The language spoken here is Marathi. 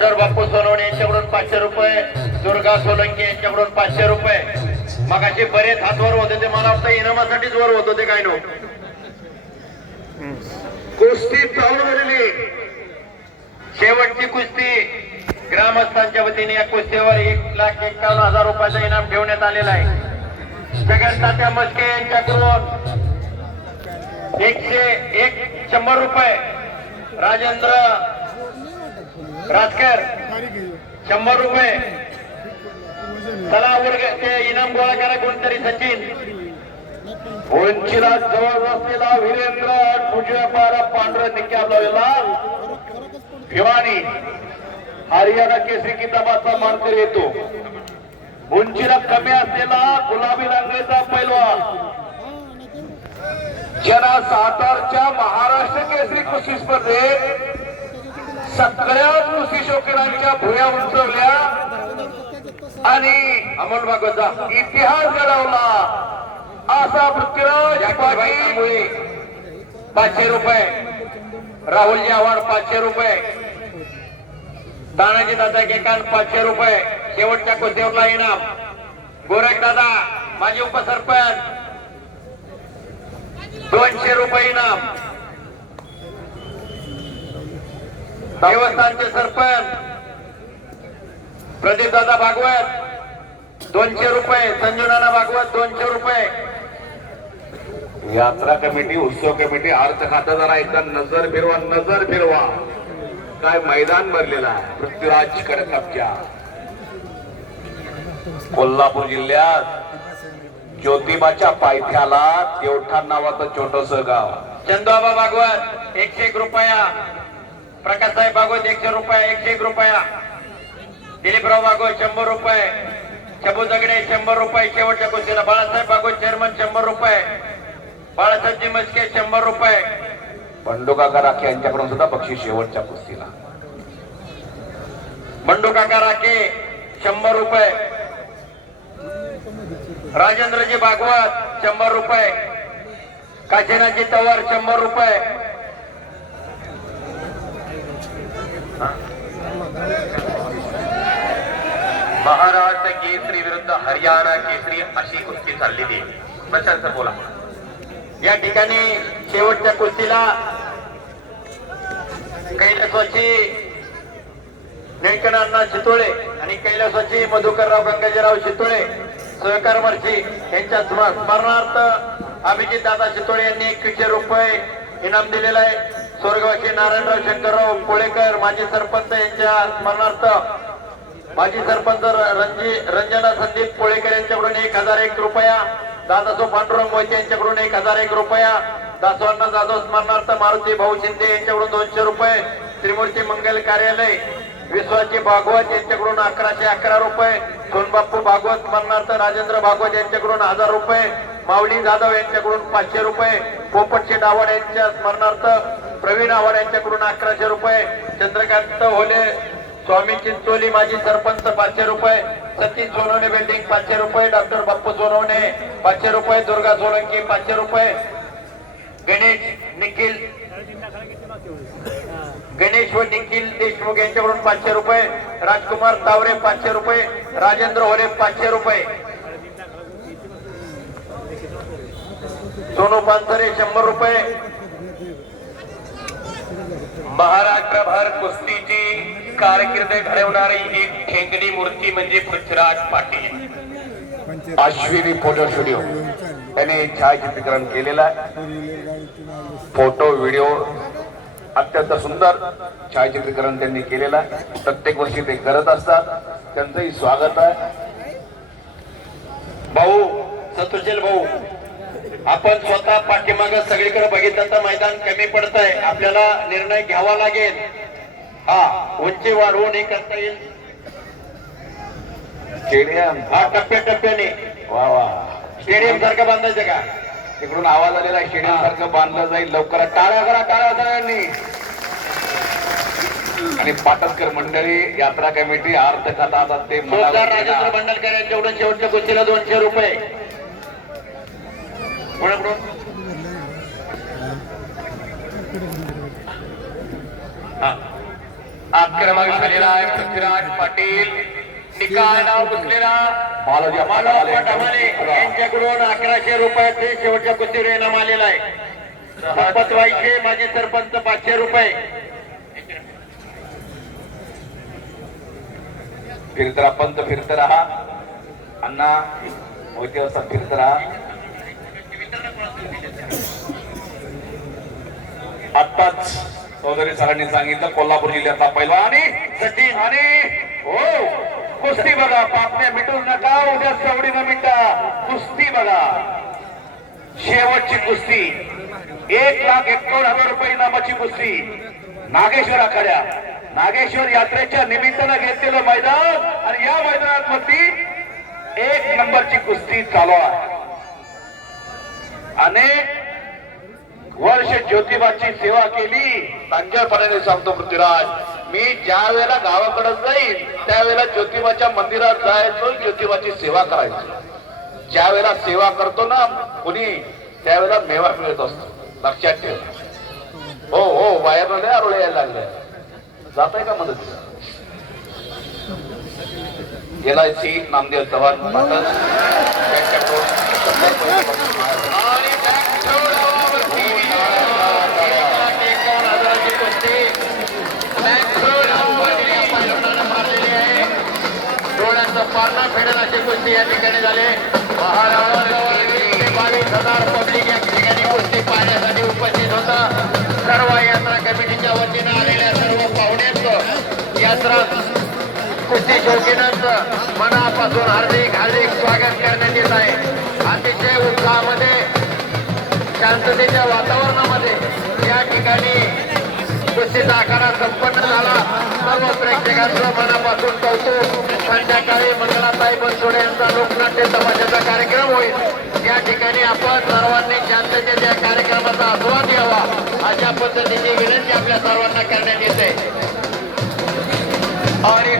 बापू सोनवणे यांच्याकडून पाचशे रुपये दुर्गा सोलंकी यांच्याकडून पाचशे रुपये. मग असे बरेच हातवर होते ते मला वाटतं इनामासाठीच वर होत होते काय नो कुस्ती चालू झालेली शेवटची कुस्ती. ग्रामस्थांच्या वतीने या कुस्तीवर एक लाख एकावन्न हजार रुपयाचा इनाम ठेवण्यात आलेला आहे. जगन्नाथ मस्के यांच्याकडून एकशे एक शंभर रुपये. राजेंद्र राजकर शंभर रुपये. चला वर्ग ते इनाम गोळा करा कोणतरी सचिन. उंचीला जवळ असलेला वीरेंद्र उजव्या पारा पांढरा निकाल लावलेला भिवानी हरियाणा केसरी किताबाचा मानकर येतो. उंचीला कमी असलेला गुलाबी रंगाचा पैलवान. ज्यांना सातारच्या महाराष्ट्र केसरी कुस्ती स्पर्धेत सगळे कुस्ती शौकीनांच्या भुया उंचवल्या आणि अमोल भागवतचा इतिहास घडवला. असा पृथ्वीराज पाटील पाचशे रुपये. राहुलजी आव्हाड पाचशे रुपये. तानाजी दादा केकान पाचशे रुपये. शेवटच्या कुस्तीवरला इनाम. गोरख दादा माजी उपसरपंच. दोनशे रुपये इनाम. देवस्थानचे सरपंच प्रदीपदादा भागवत दोनशे रुपये संजूनाना भागवत दोनशे रुपये. यात्रा कमिटी उत्सव कमिटी अर्थ खाता जरा एकदा नजर फिरवा नजर फिरवा. काय मैदान भरलेलं आहे पृथ्वीराज कडकपच्या कोल्हापूर जिल्ह्यात ज्योतिबाच्या पायथ्याला देवठाण नावाचं छोटस गाव. चंदोबा भागवत एकशे एक रुपया. प्रकाशसाहेब भागवत एकशे रुपया एकशे एक रुपया. दिलीपराव भागवत शंभर रुपये. शंभू दगडे शंभर रुपये. शेवटच्या कुस्तीला बाळासाहेब भागवत चेअरमन शंभर रुपये. बाळासाहेबजी मस्के शंभर रुपये. बंडू काका राखे यांच्याकडून सुद्धा बक्षीस शेवटच्या कुस्तीला. बंडू काका राखे शंभर रुपये. राजेंद्रजी भागवत शंभर रुपये. काशीनाथजी तवर शंभर रुपये. महाराष्ट्र केसरी विरुद्ध हरियाणा केसरी अशी कुस्ती चाललेली आहे प्रशांत बोला. या ठिकाणी शेवटच्या कुस्तीला कैलासवाची निळकणांना चितोळे आणि कैलासवाची मधुकरराव गंगाजीराव चितोळे सहकार मर्ची यांच्या स्मरणार्थ अभिजित दादा चितोळे यांनी एकवीसशे रुपये इनाम दिलेलं आहे. स्वर्गवासी नारायणराव शंकरराव कोळेकर माजी सरपंच यांच्या स्मरणार्थ माजी सरपंच रंजी रंजना संदीप कोळेकर यांच्याकडून एक हजार एक रुपया दादासो पांडुरंग मोहिते यांच्याकडून एक हजार एक रुपया दासवांना जाधव स्मरणार्थ मारुती भाऊ शिंदे यांच्याकडून दोनशे रुपये त्रिमूर्ती मंगल कार्यालय विश्वाची भागवत यांच्याकडून अकराशे अकरा रुपये सोनबाप्पू भागवत स्मरणार्थ राजेंद्र भागवत यांच्याकडून हजार रुपये माऊली जाधव यांच्याकडून पाचशे रुपये पोपटशे डावड यांच्या स्मरणार्थ प्रवीण आव्हाड यांच्याकडून अकराशे रुपये चंद्रकांत होले स्वामी चिंचोली माजी सरपंच पाचशे रुपये सतीश सोनवणे बिल्डिंग पाचशे रुपये डॉक्टर बाप्पू सोनवणे पाचशे रुपये दुर्गा सोलंकी पाचशे रुपये गणेश निखिल गणेश व निखिल देशमुख यांच्याकडून पाचशे रुपये राजकुमार तावरे पाचशे रुपये राजेंद्र होले पाचशे रुपये. सोनू पानसरे शंभर रुपये महाराष्ट्रभर कुस्तीची कारकीर्द घडवणारी ही ठेंगडी मूर्ती म्हणजे पृथ्वीराज पाटील. अश्विनी फोटो स्टुडिओ त्याने छायाचित्रीकरण केलेलं आहे. फोटो व्हिडिओ अत्यंत सुंदर छायाचित्रीकरण त्यांनी केलेलं आहे. प्रत्येक वर्षी ते करत असतात. त्यांचंही स्वागत आहे. भाऊ सतुशील भाऊ. आपण स्वतः पाठीमाग सगळीकडे बघितलं तर मैदान कमी पडत आहे आपल्याला निर्णय घ्यावा लागेल. हा उंची वाढवून हे करता येईल. स्टेडियम. हा टप्प्या टप्प्याने वा वा. स्टेडियम सारखं बांधायचं का? तिकडून आवाज आलेला स्टेडियम सारखं बांधलं जाईल लवकर टाळ्या करा टाळ्या सगळ्यांनी आणि पाटसकर मंडळी यात्रा कमिटी अर्थ कथा आता ते राजेंद्र घेणार. बंडलकर यांच्याकडून शेवटच्या कुस्तीला दोनशे रुपये. आक्रमक झालेला आहे पृथ्वीराज पाटील. निकाल नाव पुसलेला बालाजी यांच्याकडून अकराशे रुपयाचे शेवटच्या कुस्तीवर इनाम आलेला आहे. सरपंच वाईचे माझे सरपंच पाचशे रुपये. फिरत राहा पंत फिरत राहा. अण्णा मोठी वाजता फिरत राहा. आत्ताच चौधरी सरांनी सांगितलं कोल्हापूर जिल्ह्याचा पहिला. आणि सटी आणि हो कुस्ती बघा पापण्या मिटू नका उद्या सवडी न मिटा कुस्ती बघा. शेवटची कुस्ती. एक लाख एकोण हजार रुपये इनामाची कुस्ती. नागेश्वर आखाड्या नागेश्वर यात्रेच्या निमित्तानं घेतलेलं मैदान आणि या मैदानात मधली एक नंबरची कुस्ती चालू आहे. अनेक वर्ष ज्योतिबाची सेवा केली. संजयपणाने सांगतो पृथ्वीराज मी ज्या वेळेला गावाकडे जाईल त्यावेळेला ज्योतिबाच्या मंदिरात जायचो ज्योतिबाची सेवा करायचो. ज्या वेळेला सेवा करतो ना कोणी त्यावेळेला मेवा मिळत असतो. लक्षात ठेव. हो हो बाहेर नाही आरोळे यायला लागले जात आहे का मदत? L I C Namdev Chavan Patan. त्यांच्याकडून डोळ्यांचं पारणा असे कुस्ती या ठिकाणी झाले. महाराष्ट्राजवळ वीस ते बावीस हजार पब्लिक या ठिकाणी कुस्ती पाहण्यासाठी उपस्थित होता. सर्व यात्रा कमिटीच्या वतीनं आलेल्या सर्व पाहुण्यांचं यात्रा कुस्ती शौकीनांचं मनापासून हार्दिक हार्दिक स्वागत करण्यात येत आहे. अतिशय उत्साहामध्ये शांततेच्या वातावरणामध्ये या ठिकाणी कुस्तीचा आकारात संपन्न झाला. सर्व प्रेक्षकांचं मनापासून कौतुक. संध्याकाळी मंगलाताई बनसोडे यांचा लोकनाट्य समाजाचा कार्यक्रम होईल. या ठिकाणी आपण सर्वांनी शांततेच्या कार्यक्रमाचा आस्वाद घ्यावा. अशा पद्धतीची विनंती आपल्या सर्वांना करण्यात येते. आणि